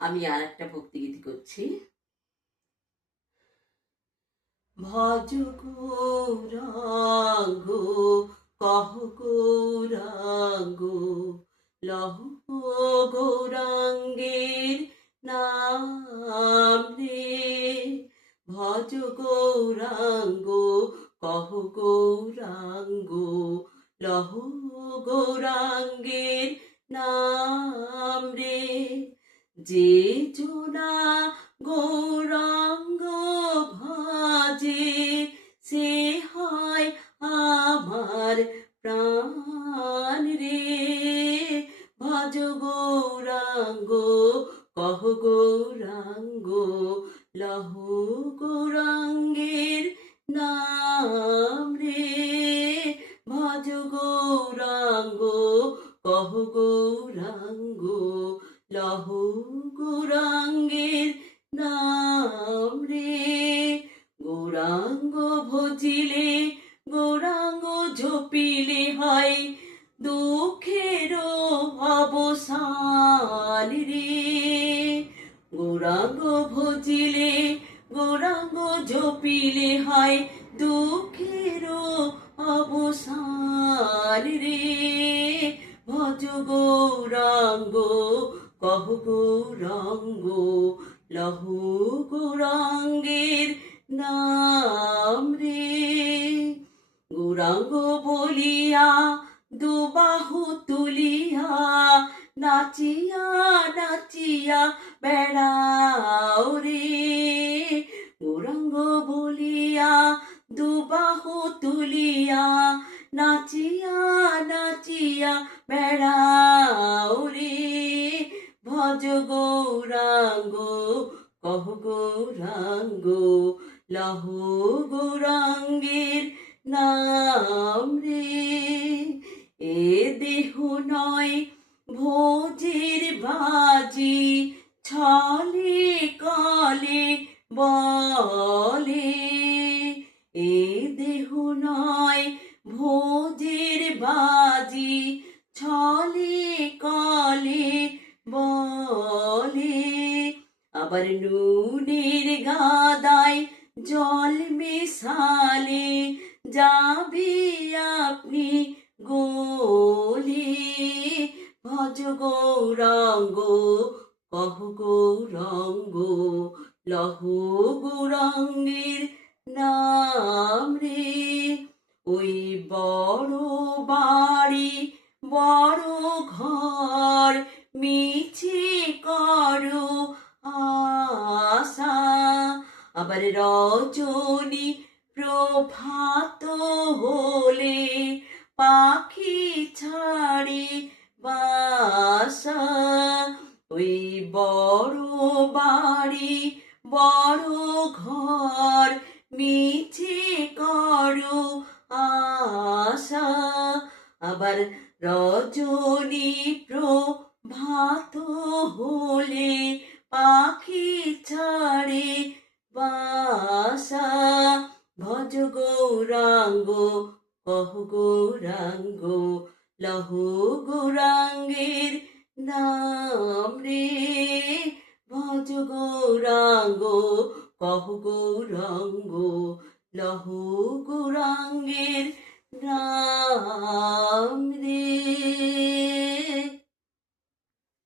আমি আর একটা ভক্তিগীতি করছি। ভজ গৌরাঙ্গ কহ গৌরাঙ্গ লহ গৌরাঙ্গের নাম রে। ভজ গৌরাঙ্গ কহ গৌরাঙ্গ লহ গৌরাঙ্গের নাম রে। যে জনা গৌরাঙ্গ ভাজে সে হয় আমার প্রাণ রে। ভজ গৌরাঙ্গ কহ গৌরাঙ্গ লহ গৌরাঙ্গের নাম রে। ভজ গৌরাঙ্গ কহ গৌরাঙ্গ লহ গৌরাঙ্গের নাম রে। গৌরাঙ্গ ভজিলে গৌরাঙ্গ ঝপিলে হয় দুঃখের অবসান রে। গৌরাঙ্গ ভজিলে গৌরাঙ্গ ঝপিলে হয় দুঃখের অবসান রে। ভজ গৌরাঙ্গ কহ গৌরাঙ্গ লহ গৌরাঙ্গের নাম রে। গৌরাঙ্গ বলিয়া দুবাহু তুলিয়া নাচিয়া নাচিয়া বেড়াও রে। গৌরাঙ্গ বলিয়া দুবাহু তুলিয়া নাচিয়া নাচিয়া বেড়াও রে। ভজ গৌরাঙ্গ কহ গৌরাঙ্গ লহ গৌরাঙ্গের নাম রে। এ দেহ নয় ভোজের বাজি ছলে কলে বলে। এ দেহ নয় ভোজের বাজি ছলে কলে বলে। আবার নুনের গাদায় জল মেশালে যাবে আপনি গলে। ভজ গৌরাঙ্গ কহ গৌরাঙ্গ লহ গৌরাঙ্গের নাম রে। ওই বড় বাড়ি বড় ঘর মিছে করো আশা। আবার রজনী প্রভাত হলে পাখি ছাড়ে বাসা। ওই বড় বাড়ি বড় ঘর মিছে করো আশা। আবার রজনী প্রভাত হলে পাখি ছাড়ে বাসা। ভজ গৌরাঙ্গ কহ গৌরাঙ্গ লহ গৌরাঙ্গের নাম রে। ভজ গৌরাঙ্গ কহ গৌরাঙ্গ লহ গৌরাঙ্গের নাম রে।